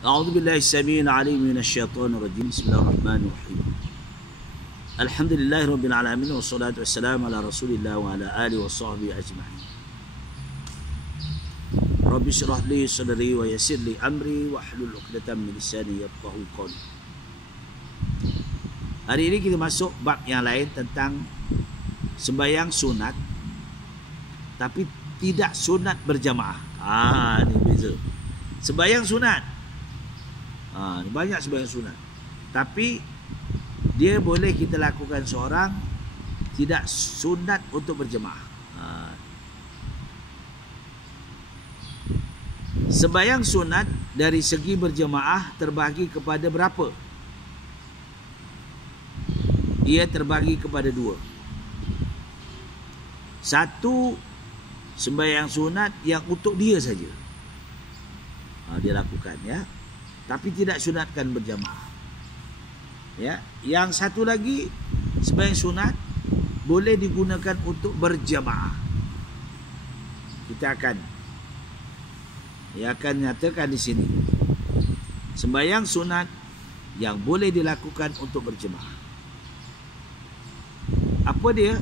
أعوذ بالله السميع العليم من الشيطان الرجيم. بسم الله الرحمن الرحيم. الحمد لله رب العالمين والصلاة والسلام على رسول الله وعلى آله وصحبه أجمعين. رب اشرح لي صدري ويسر لي أمري واحلل عقدة من لساني يفقهوا قولي. Hari ini kita masuk bab yang lain tentang sembahyang sunat tapi tidak sunat berjamaah. Ini beza. Sembahyang sunat. Banyak sembahyang sunat. Tapi dia boleh kita lakukan seorang, tidak sunat untuk berjemaah. Sembahyang sunat dari segi berjemaah terbagi kepada berapa? Ia terbagi kepada dua. Satu, sembahyang sunat yang untuk dia saja. Dia lakukan, ya. Tapi tidak sunatkan berjamaah. Ya, yang satu lagi sembahyang sunat boleh digunakan untuk berjamaah. Kita akan nyatakan di sini sembahyang sunat yang boleh dilakukan untuk berjamaah. Apa dia?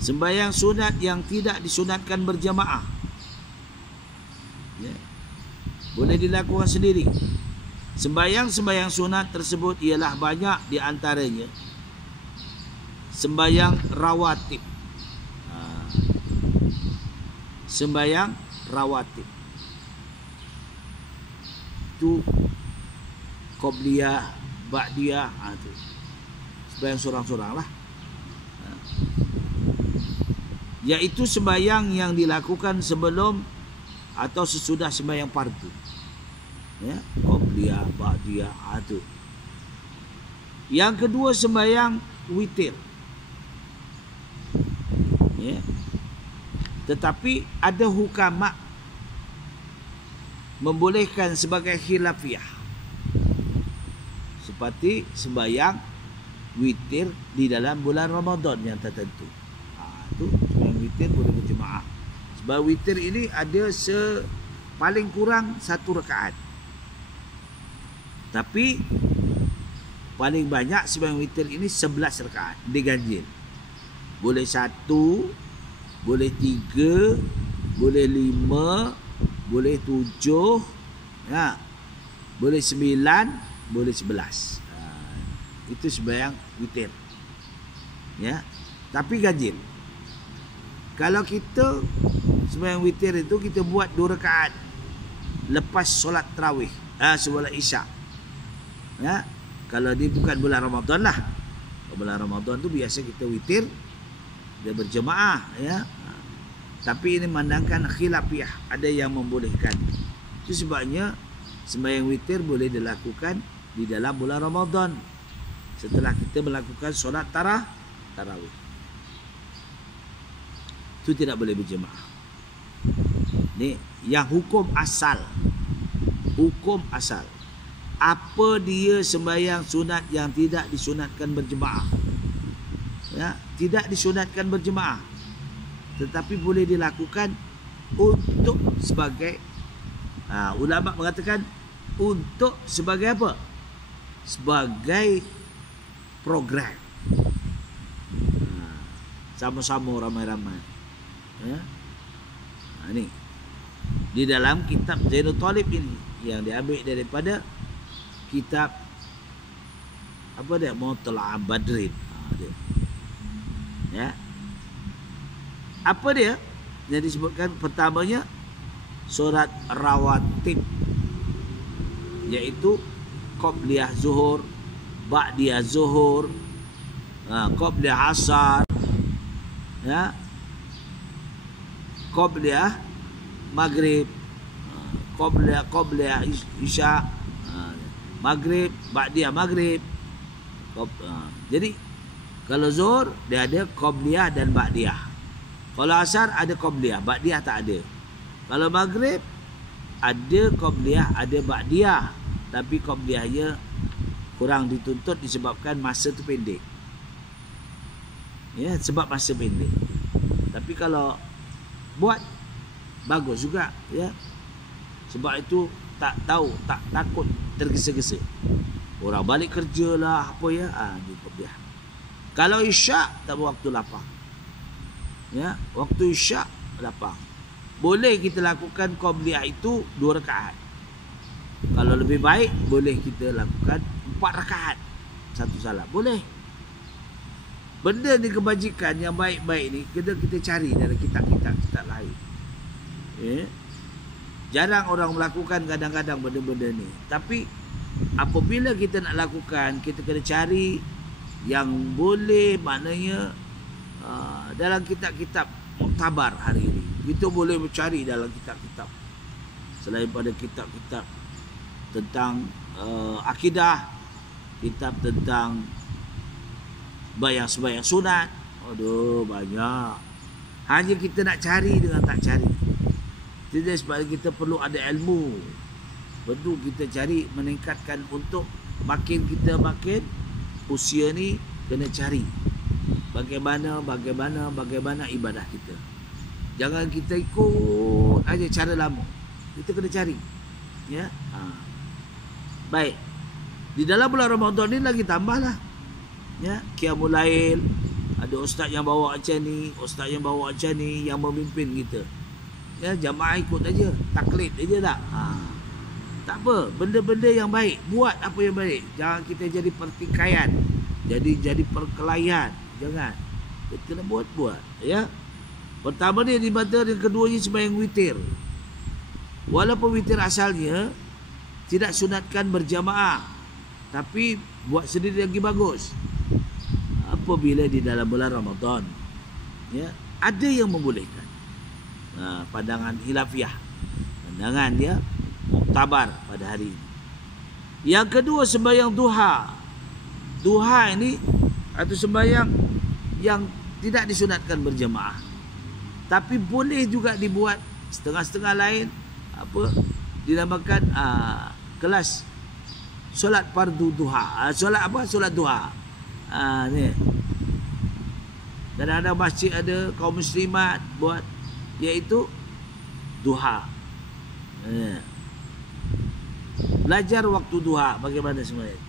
Sembahyang sunat yang tidak disunatkan berjamaah. Ya. Boleh dilakukan sendiri. Sembahyang sunat tersebut ialah banyak di antaranya sembahyang rawatib. Sembahyang rawatib itu qobliyah, ba'diyah, itu sembahyang sorang-sorang lah. Iaitu sembahyang yang dilakukan sebelum atau sesudah sembahyang fardu. Ya, qobliyah, ba'diyah, itu. Yang kedua sembahyang witir. Ya. Tetapi ada hukama membolehkan sebagai khilafiyah. Seperti sembahyang witir di dalam bulan Ramadan yang tertentu. Itu sembahyang witir boleh berjemaah. Sebab witir ini ada paling kurang 1 rakaat. Tapi paling banyak sembahyang witir ini 11 rakaat diganjil. Boleh 1, boleh 3, boleh 5, boleh 7, ya. Boleh 9, boleh 11. Itu sembahyang witir. Ya. Tapi ganjil. Kalau kita sembahyang witir itu kita buat 2 rakaat lepas solat tarawih, solat isyak. Ya, kalau dia bukan bulan Ramadan lah. Bulan Ramadan tu biasa kita witir, dia berjemaah, ya. Tapi ini memandangkan khilafiyah, ada yang membolehkan. Itu sebabnya sembahyang witir boleh dilakukan di dalam bulan Ramadan setelah kita melakukan solat tarawih. Itu tidak boleh berjemaah. Ni yang hukum asal. Hukum asal. Apa dia sembahyang sunat yang tidak disunatkan berjemaah? Ya, tidak disunatkan berjemaah. Tetapi boleh dilakukan untuk sebagai ulama mengatakan untuk sebagai apa? Sebagai program. Sama-sama ramai-ramai. Ya. Ini di dalam kitab Zainul Talib ini yang diambil daripada kitab apa dia, Mutla'ah Badrin. Ya. Apa dia yang disebutkan? Pertamanya solat rawatib, iaitu qobliyah zuhur, ba'diyah zuhur, qobliyah asar, ya, qobliyah maghrib, qobliyah isya, maghrib, ba'diyah maghrib. Jadi kalau zuhur dia ada qobliyah dan ba'diyah. Kalau asar ada qobliyah, ba'diyah tak ada. Kalau maghrib ada qobliyah, ada ba'diyah, tapi qobliyahnya kurang dituntut disebabkan masa tu pendek. Ya, sebab masa pendek. Tapi kalau buat bagus juga, ya. Sebab itu tak tahu, tak takut tergesa-gesa. Orang balik kerja lah apa ya, ni Qobliyah. Kalau isyak tak berwaktu lapang. Ya, waktu isyak lapang. Boleh kita lakukan Qobliyah itu 2 rakaat. Kalau lebih baik boleh kita lakukan 4 rakaat 1 salam. Boleh. Benda ni kebajikan yang baik-baik ni kena kita cari dalam kitab-kitab lain. Ya. Jarang orang melakukan kadang-kadang benda-benda ni. Tapi apabila kita nak lakukan, kita kena cari yang boleh, maknanya dalam kitab-kitab muktabar hari ini. Kita boleh mencari dalam kitab-kitab. Selain pada kitab-kitab tentang akidah, kitab tentang sembahyang sunat. Aduh, banyak. Hanya kita nak cari dengan tak cari. Tidak, sebab kita perlu ada ilmu. Perlu kita cari, meningkatkan untuk makin usia ni kena cari bagaimana ibadah kita. Jangan kita ikut aja cara lama. Kita kena cari. Ya. Baik. Di dalam bulan Ramadan ni lagi tambahlah. Ya, Qiyamul Lail. Ada ustaz yang bawa macam ni, ustaz yang bawa macam ni, yang memimpin kita. Ya, jamaah ikut aja, taklid aja tak. Tak apa, benda-benda yang baik, buat apa yang baik. Jangan kita jadi pertikaian, jadi perkelahian. Jangan. Kita nak buat, ya. Pertama ni dibaca, yang keduanya sembahyang witir. Walaupun witir asalnya tidak sunatkan berjamaah, tapi buat sendiri lagi bagus. Apabila di dalam bulan Ramadan, ya, ada yang membolehkan. Pandangan hilafiyah, pandangan dia muktabar pada hari ini. Yang kedua, sembahyang duha. Duha ini atau sembahyang yang tidak disunatkan berjamaah, tapi boleh juga dibuat setengah-setengah lain, dinamakan kelas solat fardu duha. Solat duha. Ni. Kadang-kadang masjid ada kaum muslimat buat, iaitu duha. Belajar waktu duha bagaimana sebenarnya.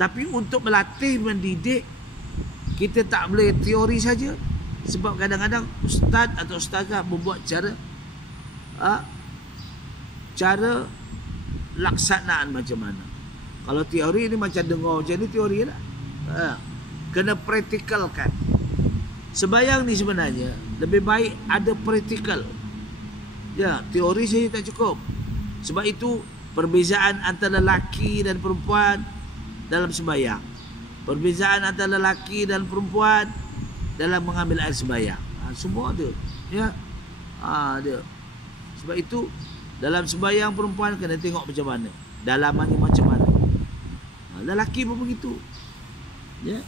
Tapi untuk melatih, mendidik, kita tak boleh teori saja. Sebab kadang-kadang ustaz atau ustazah membuat cara laksanaan macam mana. Kalau teori ni macam dengar macam ni, teori lah. Kena praktikalkan. Sembahyang ni sebenarnya lebih baik ada praktikal. Ya, teori saja tak cukup. Sebab itu perbezaan antara lelaki dan perempuan dalam sembahyang. Perbezaan antara lelaki dan perempuan dalam mengambil air sembahyang. Semua ada. Ya. Ada. Sebab itu dalam sembahyang perempuan kena tengok macam mana, dalamannya macam mana. Lelaki pun begitu. Ya.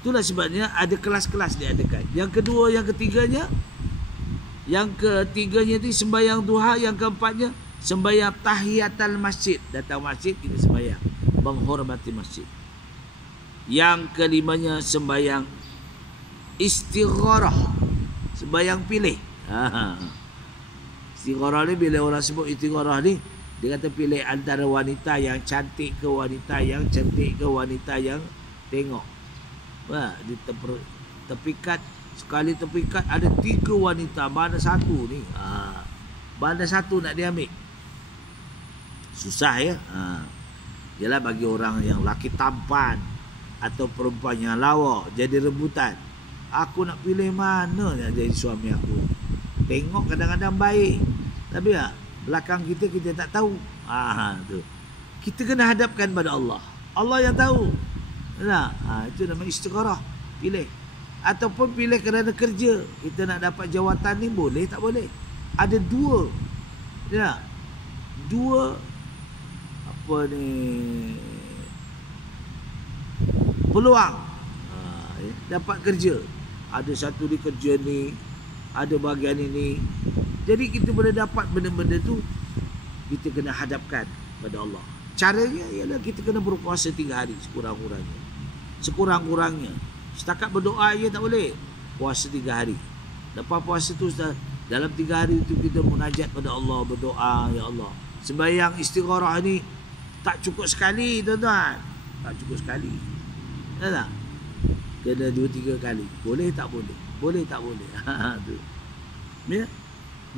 Itulah sebabnya ada kelas-kelas diadakan. Yang kedua, yang ketiganya itu sembahyang duha. Yang keempatnya sembahyang tahiyatul masjid. Datang masjid kita sembahyang, menghormati masjid. Yang kelimanya sembahyang istigharah, sembahyang pilih. Istigharah ni, bila orang sebut istigharah ni, dia kata pilih antara wanita yang cantik ke wanita yang cantik ke wanita yang tengok. Di tepikat, sekali tepikat ada 3 wanita, mana satu ni? Mana satu nak diambil? Susah ya. Ialah bagi orang yang laki tampan atau perempuan yang lawa jadi rebutan. Aku nak pilih mana yang jadi suami aku. Tengok kadang-kadang baik, tapi belakang kita tak tahu. Tu. Kita kena hadapkan pada Allah. Allah yang tahu. Itu nama istigharah. Pilih. Ataupun pilih kerana kerja. Kita nak dapat jawatan ni, boleh tak boleh. Ada 2. Ya. 2 peluang dapat kerja. Ada satu di kerja ni, ada bahagian ini. Jadi kita boleh dapat benda-benda tu, kita kena hadapkan pada Allah. Caranya ialah kita kena berpuasa 3 hari sekurang-kurangnya. Setakat berdoa je tak boleh. Puasa 3 hari. Lepas puasa tu Dalam 3 hari itu kita munajat pada Allah, berdoa, ya Allah. Sembahyang istigharah ni tak cukup sekali, tuan-tuan. Tak cukup sekali. Ya tak? Kena 2-3 kali. Boleh tak boleh? Boleh tak boleh? Tu. Ya?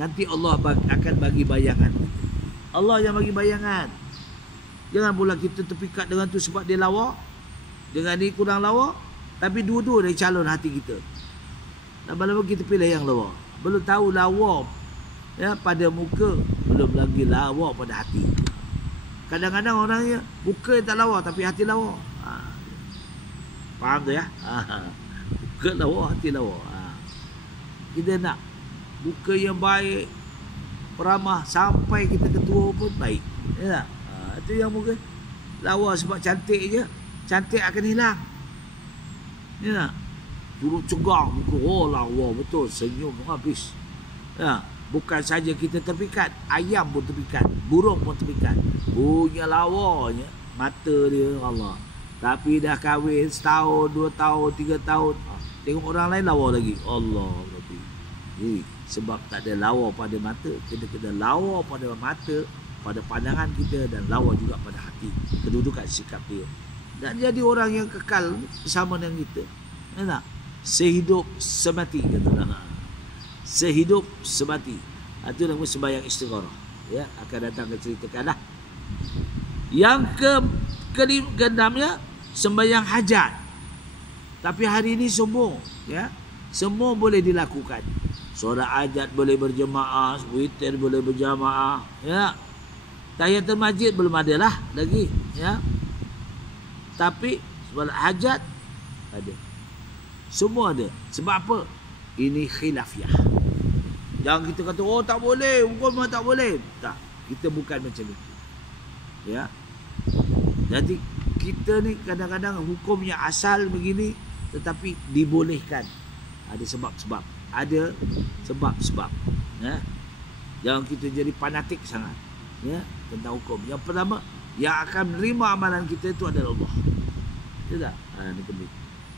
Nanti Allah akan bagi bayangan. Allah yang bagi bayangan. Jangan pula kita terpikat dengan tu sebab dia lawa, dengan ni kurang lawa, tapi dua-dua dari calon hati kita. Lama-lama kita pilih yang lawa. Belum tahu lawa ya pada muka, belum lagi lawa pada hati. Kadang-kadang orangnya muka tak lawa tapi hati lawa. Faham tu ya? Muka lawa, hati lawa. Kita nak muka yang baik, peramah, sampai kita ketua pun baik. Ya tak? Itu yang muka lawa sebab cantik je. Cantik akan hilang. Ya tak? Turut cegang muka, oh lawa betul, senyum habis. Ya, bukan saja kita terpikat, ayam pun terpikat, burung pun terpikat. Punya lawanya mata dia, Allah. Tapi dah kahwin setahun, 2 tahun, 3 tahun, tengok orang lain lawa lagi. Allah. Sebab tak ada lawa pada mata. Kita kena lawa pada mata, pada pandangan kita, dan lawa juga pada hati. Kedudukan sikap dia. Dan jadi orang yang kekal bersama dengan kita. Ya tak? Sehidup semati, kata orang. Sehidup semati. Itu nama sembahyang istigharah. Ya, akan datang ceritakan lah. Yang keenamnya sembahyang hajat. Tapi hari ini semua, ya, semua boleh dilakukan. Solat hajat boleh berjemaah, witir boleh berjamaah, ya. Tahiyatul masjid belum ada lah lagi, ya. Tapi solat hajat ada. Semua ada. Sebab apa? Ini khilafiyah. Jangan kita kata, oh tak boleh, hukum tak boleh. Tak, kita bukan macam itu. Ya. Jadi kita ni kadang-kadang hukumnya asal begini, tetapi dibolehkan. Ada sebab-sebab. Ada sebab-sebab. Ya. Jangan kita jadi fanatik sangat, ya, tentang hukum. Yang pertama, yang akan menerima amalan kita itu adalah Allah. Tidak? Ini penting.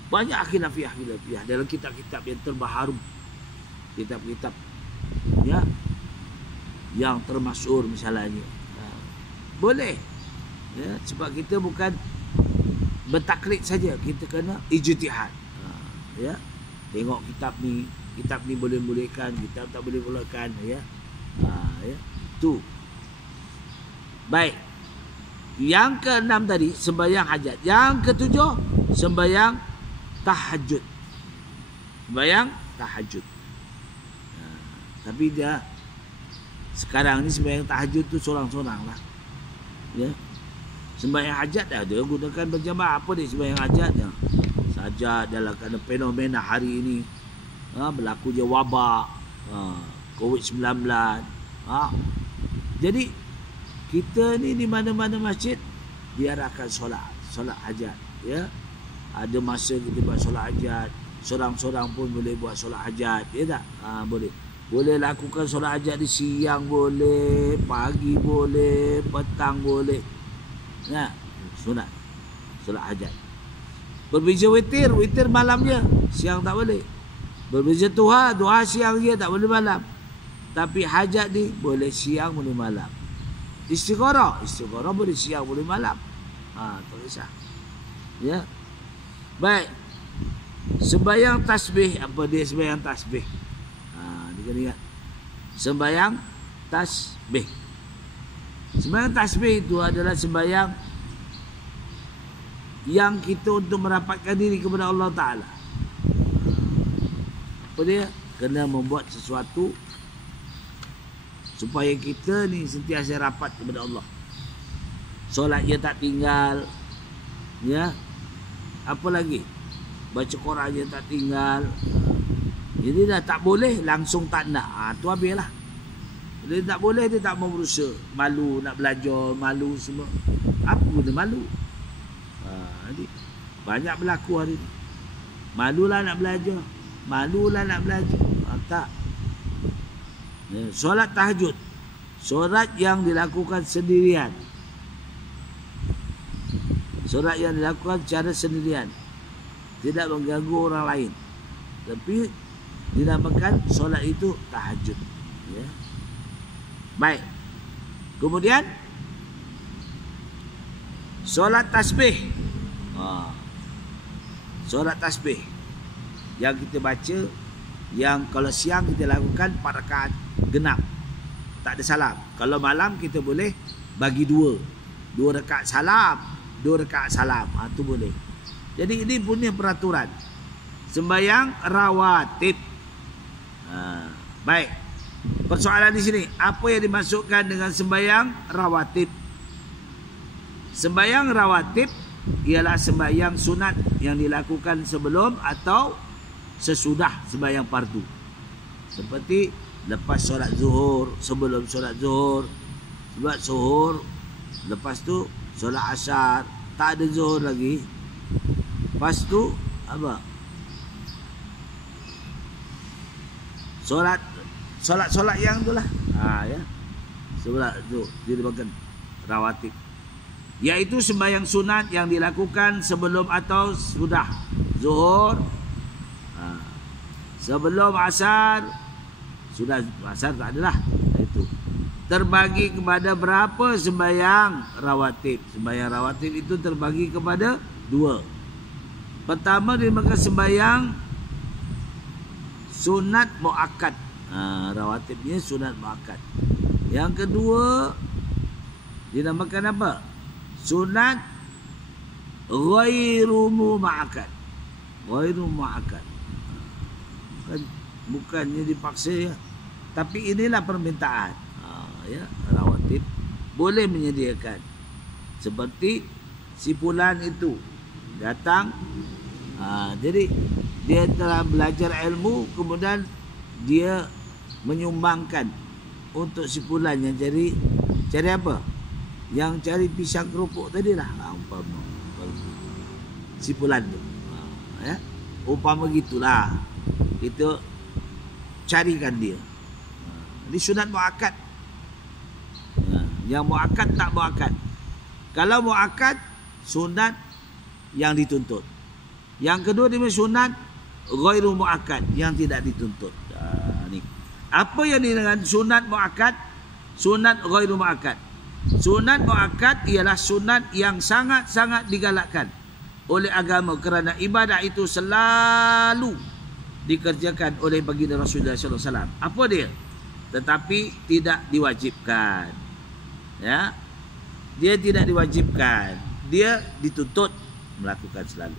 Banyak khilafiyah dalam kitab-kitab yang terbaharu. Kitab-kitab, ya, yang termasyhur misalnya. Boleh. Ya, sebab kita bukan bertaklid saja, kita kena ijtihad. Ya. Tengok kitab ni boleh-bolehkan, kitab tak boleh-bolehkan, ya. Ya. Tu. Baik. Yang ke-6 tadi sembahyang hajat. Yang ke-7 sembahyang tahajud. Sembahyang tahajud. Tapi dia sekarang ni sembahyang tahajud tu sorang-sorang lah. Ya. Sembahyang hajat dah ada gunakan berjamaah. Apa dia sembahyang hajat? Ya. Saja dalam kerana fenomena hari ini, berlaku je wabak, COVID-19. Jadi kita ni di mana-mana masjid diarahkan solat hajat, ya. Ada masa kita buat solat hajat, sorang-sorang pun boleh buat solat hajat, ya tak? Boleh. Boleh lakukan solat hajat di siang boleh, pagi boleh, petang boleh. Ya, sunat solat hajat. Berbeza witir malam je, siang tak boleh. Berbeza duha siang je, tak boleh malam. Tapi hajat ni boleh siang boleh malam. Istigharah boleh siang boleh malam. Tak kisah. Ya. Baik. Sembahyang tasbih, apa dia sembahyang tasbih? Dia kena ingat. Sembahyang tasbih. Sembahyang tasbih itu adalah sembahyang yang kita untuk merapatkan diri kepada Allah Ta'ala. Apa dia? Kena membuat sesuatu supaya kita ni sentiasa rapat kepada Allah. Solat je tak tinggal, ya. Apa lagi? Baca Quran je tak tinggal. Jadi dah tak boleh, langsung tak nak. Tu habislah. Dia tak boleh, dia tak mau berusaha. Malu nak belajar, malu semua. Apa guna malu? Jadi banyak berlaku hari ni. Malulah nak belajar, malulah nak belajar. Tak. Solat tahajud, solat yang dilakukan sendirian. Solat yang dilakukan secara sendirian, tidak mengganggu orang lain. Tapi dinamakan solat itu tahajud. Ya. Baik. Kemudian solat tasbih. Solat tasbih yang kita baca, yang kalau siang kita lakukan 4 rakaat genap, tak ada salam. Kalau malam kita boleh bagi 2 rakaat salam, 2 rakaat salam. Itu boleh. Jadi ini punya peraturan sembahyang rawatib. Baik. Persoalan di sini, apa yang dimasukkan dengan sembahyang rawatib? Sembahyang rawatib ialah sembahyang sunat yang dilakukan sebelum atau sesudah sembahyang fardu. Seperti lepas solat zuhur, sebelum solat zuhur, solat zuhur, lepas tu solat asar, tak ada zuhur lagi. Lepas tu apa? Solat yang tu lah. Ya. Solat tu dinamakan rawatib. Iaitu sembahyang sunat yang dilakukan sebelum atau sudah zuhur, sebelum asar, sudah asar tak adalah. Itu terbagi kepada berapa sembahyang rawatib? Sembahyang rawatib itu terbagi kepada 2. Pertama dinamakan sembahyang sunat muakkad. Rawatibnya sunat muakkad. Yang kedua dinamakan apa? Sunat ghairu muakkad. Ghairu muakkad. Bukannya dipaksa ya. Tapi inilah permintaan. Ya, rawatib boleh menyediakan. Seperti si fulan itu datang, jadi dia telah belajar ilmu, kemudian dia menyumbangkan untuk si fulan yang cari apa? Yang cari pisang kerupuk tadi lah, umpama si fulan tu. Ya, umpama gitulah, kita carikan dia. Ini sunat muakkad. Yang muakkad tak muakkad. Kalau muakkad, sunat yang dituntut. Yang kedua dia sunat ghairu muakkad, yang tidak dituntut. Ni. Apa yang dengan sunat muakkad? Sunat ghairu muakkad. Sunat muakkad ialah sunat yang sangat-sangat digalakkan oleh agama, kerana ibadah itu selalu dikerjakan oleh baginda Rasulullah SAW. Apa dia? Tetapi tidak diwajibkan. Ya, dia tidak diwajibkan, dia dituntut melakukan selalu.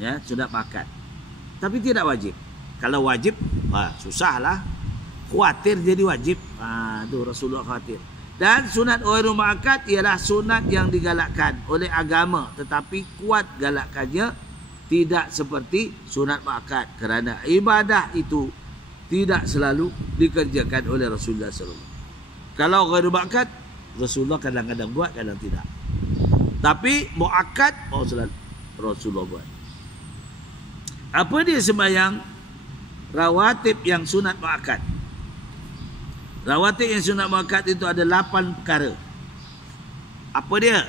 Ya, sunat muakkad, tapi tidak wajib. Kalau wajib, susahlah. Khawatir jadi wajib. Tu Rasulullah khawatir. Dan sunat ghairu muakkad ialah sunat yang digalakkan oleh agama, tetapi kuat galakannya tidak seperti sunat muakkad, kerana ibadah itu tidak selalu dikerjakan oleh Rasulullah SAW. Kalau ghairu muakkad, Rasulullah kadang-kadang buat, kadang tidak. Tapi muakkad, Rasulullah buat. Apa dia sembahyang rawatib yang sunat muakkad? Rawatib yang sunat muakkad itu ada 8 perkara. Apa dia?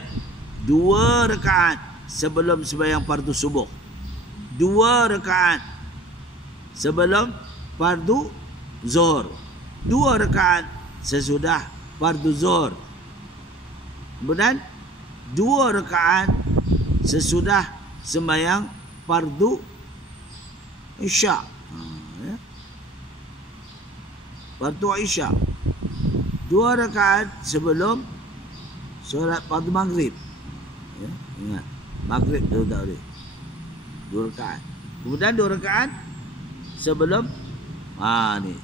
2 rakaat sebelum sembahyang fardu subuh, 2 rakaat sebelum fardu zuhur, 2 rakaat sesudah fardu zuhur, kemudian 2 rakaat sesudah sembahyang fardu isya. Fardu isya, 2 rakaat sebelum solat fardu maghrib. Ya, ingat, maghrib tu tak boleh. 2 rakaat. Kemudian 2 rakaat sebelum ni.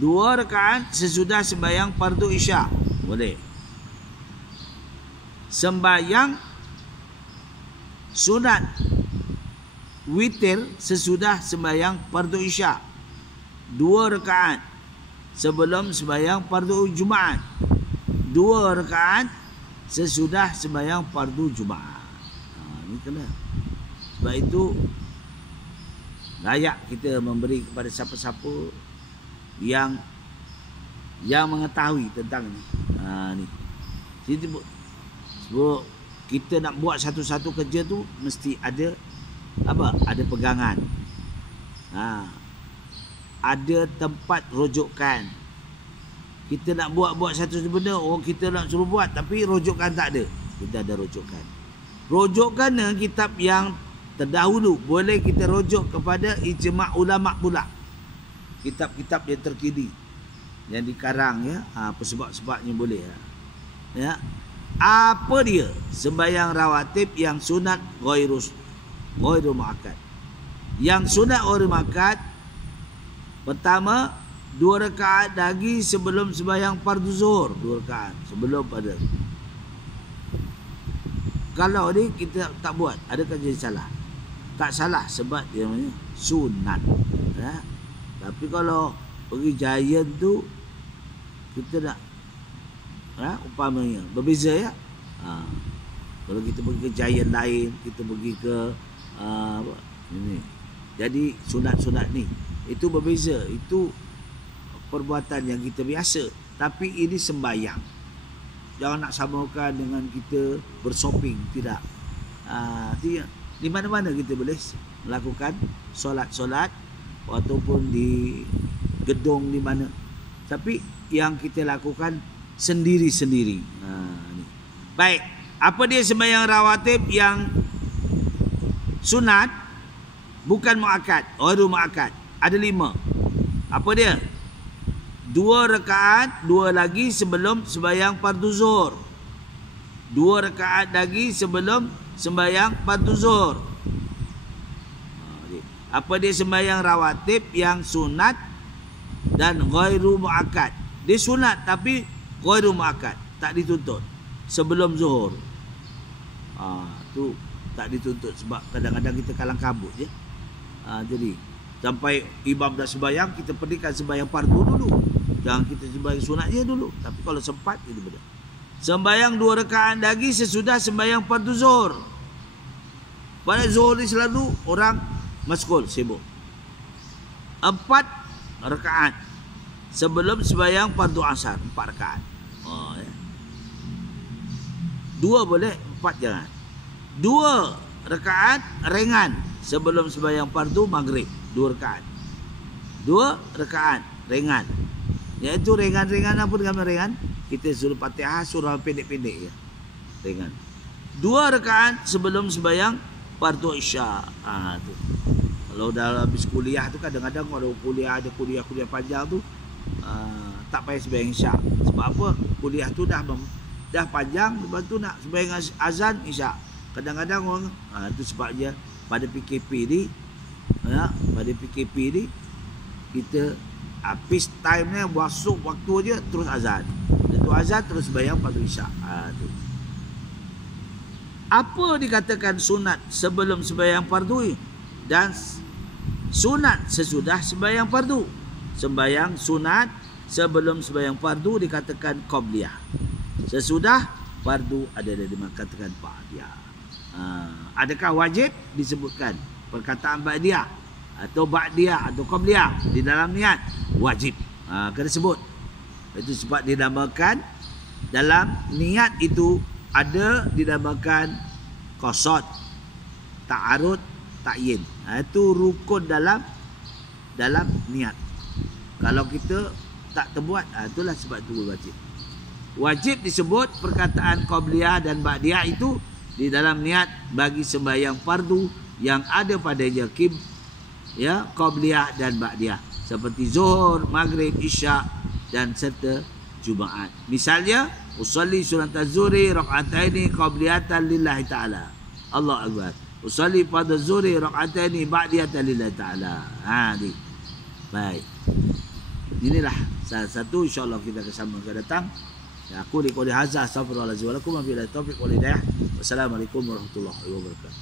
2 rakaat sesudah sembahyang fardu isya. Boleh. Sembahyang sunat witir sesudah sembahyang fardu isya, 2 rakaat sebelum sembahyang fardu Jumaat, 2 rakaat sesudah sembahyang fardu Jumaat. Ini kena. Sebab itu layak kita memberi kepada siapa-siapa yang mengetahui tentang ni. Ni. Jadi sebab kita nak buat satu-satu kerja tu mesti ada apa? Ada pegangan. ada tempat rujukan. Kita nak buat satu benda, kita nak suruh buat tapi rujukan tak ada. Kita ada rujukan. Rujukan kitab yang terdahulu, boleh kita rujuk kepada ijma' ulama' pula. Kitab-kitab yang terkini, yang dikarang ya, sebab-sebabnya boleh ya. Apa dia? Sembahyang rawatib yang sunat ghairu muakkad. Yang sunat ghairu muakkad, pertama 2 rakaat lagi sebelum sembahyang fardu zuhur, 2 rakaat sebelum pada. Kalau ni kita tak buat, adakah jadi salah? Tak salah sebab dia namanya sunat ya. Tapi kalau pergi Giant tu, kita nak umpamanya berbeza ya. Kalau kita pergi ke Giant lain, kita pergi ke ini. Jadi sunat-sunat ni itu berbeza. Itu perbuatan yang kita biasa. Tapi ini sembahyang. Jangan nak samakan dengan kita bershopping. Tidak. Di mana-mana kita boleh melakukan solat-solat ataupun di gedung di mana. Tapi yang kita lakukan sendiri-sendiri. Baik. Apa dia sembahyang rawatib yang sunat bukan muakkad, ghairu muakkad? Ada 5. Apa dia? 2 rakaat, 2 lagi sebelum sembahyang fardu zuhur. 2 rakaat lagi sebelum sembahyang fardu zuhur. Apa dia sembahyang rawatib yang sunat dan ghairu muakkad? Dia sunat tapi ghairu muakkad, tak dituntut sebelum zuhur. Tu tak dituntut sebab kadang-kadang kita kalang kabut je. Jadi sampai imam dah sembahyang, kita pergikan sembahyang fardu dulu. Jangan kita sembahyang sunat je dulu. Tapi kalau sempat itu benar. Sembahyang 2 rakaat lagi sesudah sembahyang fardu zuhur. Pada zuhur ni selalu orang maskul, sibuk. 4 rakaat sebelum sembahyang fardu asar, 4 rakaat. 2 boleh, 4 jangan. 2 rakaat ringan sebelum sembahyang fardu maghrib, 2 rakaat. 2 rakaat ringan. Iaitu ringan-ringan. Apa dengan ringan? Kita suruh Fatihah, surah pendek-pendek ya. Ringan. 2 rakaat sebelum sembahyang fardu isya. Tu. Kalau dah habis kuliah tu, kadang-kadang kalau kuliah ada kuliah panjang tu, tak payah sembahyang isya. Sebab apa? Kuliah tu dah panjang, lepas tu nak sembahyang azan isya. Kadang-kadang orang tu sebabnya pada PKP ni kita habis time ni, masuk waktu je terus azan. Itu azan terus sembahyang fardu isya. Tu. Apa dikatakan sunat sebelum sembahyang fardu dan sunat sesudah sembahyang fardu? Sembahyang sunat sebelum sembahyang fardu dikatakan qabliyah. Sesudah fardu adalah dikatakan ba'diyah. Adakah wajib disebutkan perkataan ba'diyah atau ba'diyah atau qabliyah di dalam niat? Wajib. Kena sebut. Itu sebab dinamakan dalam niat itu ada dinamakan qasad, ta'arud, ta'yin. Itu rukun dalam niat. Kalau kita tak terbuat, itulah sebab itu wajib. Wajib disebut perkataan qabliyah dan ba'diyah itu di dalam niat bagi sembahyang fardu yang ada padanya ya, qabliyah dan ba'diyah, seperti zuhur, maghrib, isya dan serta Jumaat. Misalnya, usalli sunat az-zuhri rak'ataini qabliyatan lillahi ta'ala. Allah Akbar. Usalli pada zuhri rak'ataini ba'diyatan lillahi ta'ala. Ni. Baik. Inilah salah satu, insya-Allah kita akan sambung ke datang. Aku liqouli hadza astaghfirullahalazim wa lakum wa billahi taufiq wal hidayah. Wassalamualaikum warahmatullahi wabarakatuh.